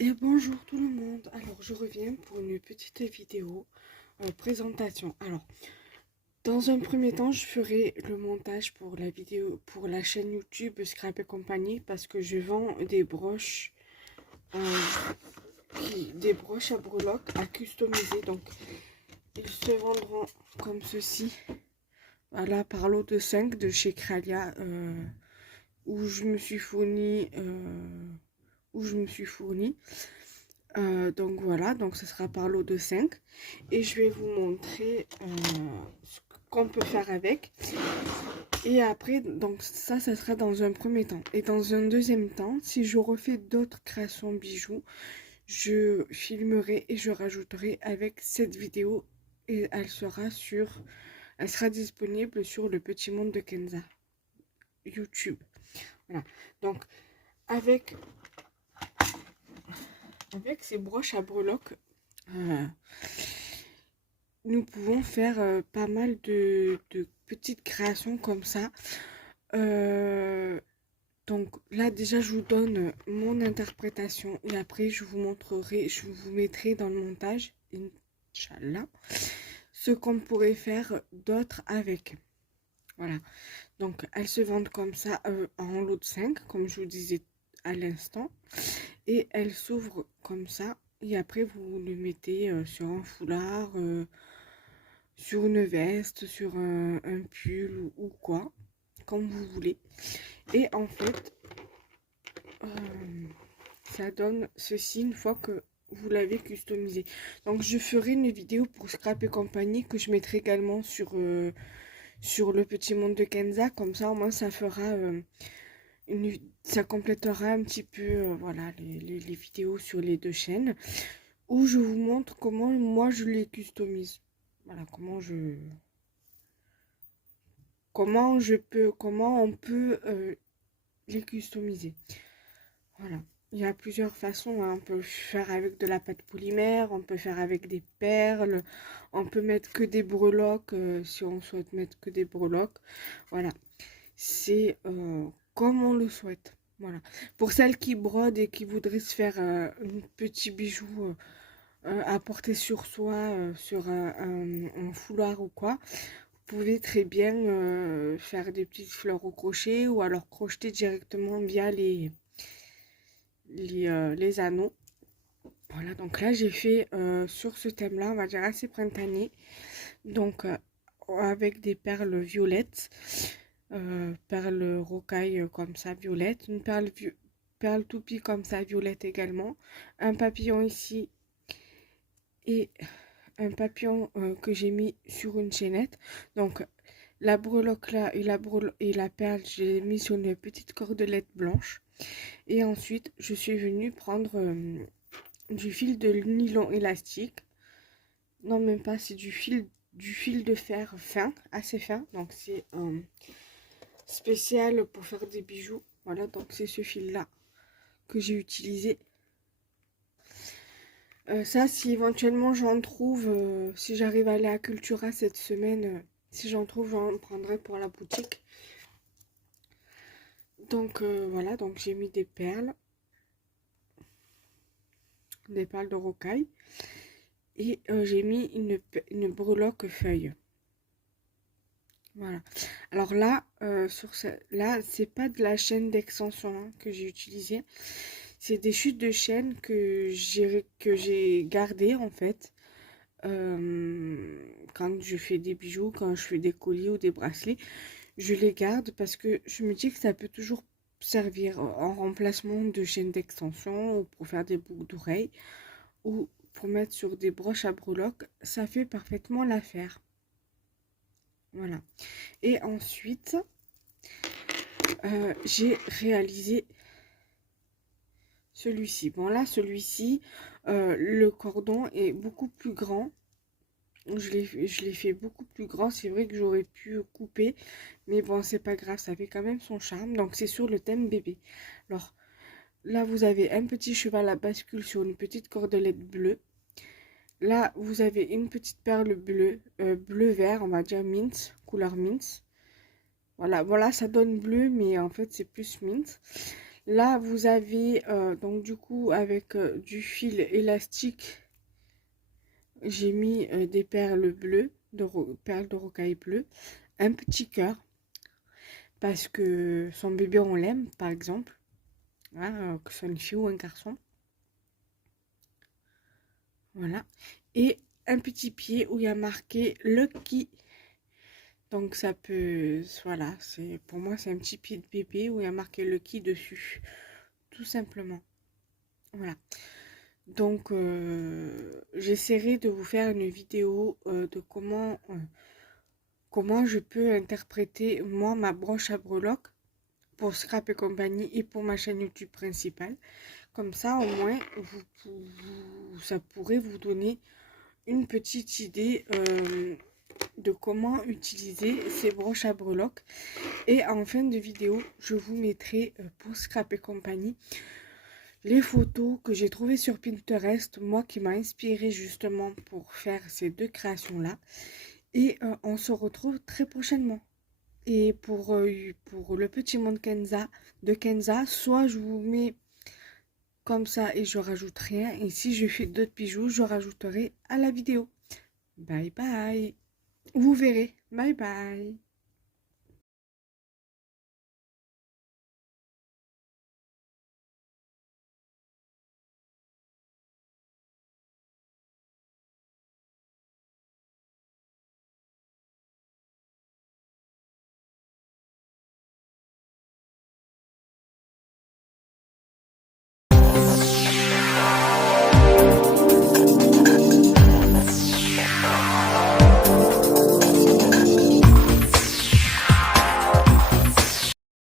Et bonjour tout le monde. Alors je reviens pour une petite vidéo présentation. Alors dans un premier temps je ferai le montage pour la vidéo pour la chaîne YouTube Scrap et compagnie parce que je vends des broches à breloques à customiser. Donc ils se vendront comme ceci. Voilà, par lot de 5 de chez Kralia où je me suis fourni. Donc voilà, donc ce sera par lot de 5 et je vais vous montrer ce qu'on peut faire avec. Et après, donc ça sera dans un premier temps. Et dans un deuxième temps, si je refais d'autres créations bijoux, je filmerai et je rajouterai avec cette vidéo et elle sera disponible sur le Petit Monde de Kenza YouTube. Voilà. Donc avec ces broches à breloques, euh, nous pouvons faire pas mal de petites créations comme ça. Euh, donc là déjà je vous donne mon interprétation et après je vous mettrai dans le montage, Inch'Allah, ce qu'on pourrait faire d'autre avec. Voilà, donc elles se vendent comme ça en lot de 5 comme je vous disais à l'instant. Et elles s'ouvrent comme ça et après vous le mettez sur un foulard, sur une veste, sur un pull ou quoi, comme vous voulez. Et en fait, ça donne ceci une fois que vous l'avez customisé. Donc je ferai une vidéo pour Scrap et compagnie que je mettrai également sur le Petit Monde de Kenza. Comme ça, au moins, ça fera ça complétera un petit peu voilà, les vidéos sur les deux chaînes où je vous montre comment moi je les customise. Voilà, comment on peut les customiser. Voilà. Il y a plusieurs façons, hein. On peut faire avec de la pâte polymère, on peut faire avec des perles, on peut mettre que des breloques si on souhaite mettre que des breloques. Voilà. C'est comme on le souhaite. Voilà. Pour celles qui brodent et qui voudraient se faire un petit bijou à porter sur soi, sur un foulard ou quoi, vous pouvez très bien faire des petites fleurs au crochet ou alors crocheter directement via les anneaux. Voilà, donc là j'ai fait sur ce thème-là, on va dire assez printanier, donc avec des perles violettes, perles rocaille comme ça violette, une perle toupie comme ça violette également, un papillon ici et un papillon que j'ai mis sur une chaînette. Donc la breloque là et la perle, j'ai mis sur une petite cordelette blanche. Et ensuite, je suis venue prendre du fil de nylon élastique. Non, même pas, c'est du fil de fer fin, assez fin. Donc c'est spécial pour faire des bijoux. Voilà, donc c'est ce fil-là que j'ai utilisé. Ça, si éventuellement j'en trouve, si j'arrive à aller à Cultura cette semaine, si j'en trouve, j'en prendrai pour la boutique. Donc voilà, donc j'ai mis des perles de rocaille. Et j'ai mis une breloque feuille. Voilà. Alors là, là, c'est pas de la chaîne d'extension hein, que j'ai utilisée. C'est des chutes de chaîne que j'ai gardées en fait. Quand je fais des bijoux, quand je fais des colliers ou des bracelets, je les garde parce que je me dis que ça peut toujours servir en remplacement de chaîne d'extension ou pour faire des boucles d'oreilles ou pour mettre sur des broches à breloques. Ça fait parfaitement l'affaire. Voilà. Et ensuite, j'ai réalisé celui-ci. Bon là, celui-ci, le cordon est beaucoup plus grand. Je l'ai fait beaucoup plus grand. C'est vrai que j'aurais pu couper. Mais bon, c'est pas grave. Ça fait quand même son charme. Donc, c'est sur le thème bébé. Alors, là, vous avez un petit cheval à bascule sur une petite cordelette bleue. Là, vous avez une petite perle bleue, bleu-vert, on va dire mint, couleur mint. Voilà, voilà, ça donne bleu, mais en fait, c'est plus mint. Là, vous avez, donc du coup, avec du fil élastique, j'ai mis des perles bleues, perles de rocaille bleues, un petit cœur, parce que son bébé, on l'aime, par exemple, hein, que ce soit une fille ou un garçon. Voilà. Et un petit pied où il y a marqué Lucky. Donc ça peut, voilà, c'est pour moi c'est un petit pied de bébé où il y a marqué Lucky dessus, tout simplement. Voilà. Donc j'essaierai de vous faire une vidéo de comment je peux interpréter moi ma broche à breloques pour Scrap et compagnie et pour ma chaîne YouTube principale. Comme ça au moins ça pourrait vous donner une petite idée de comment utiliser ces broches à breloques. Et en fin de vidéo, je vous mettrai pour Scrap et compagnie les photos que j'ai trouvées sur Pinterest, moi qui m'a inspiré justement pour faire ces deux créations-là. Et on se retrouve très prochainement. Et pour le petit monde de Kenza, soit je vous mets comme ça et je rajoute rien. Et si je fais d'autres bijoux, je rajouterai à la vidéo. Bye bye. Vous verrez. Bye bye.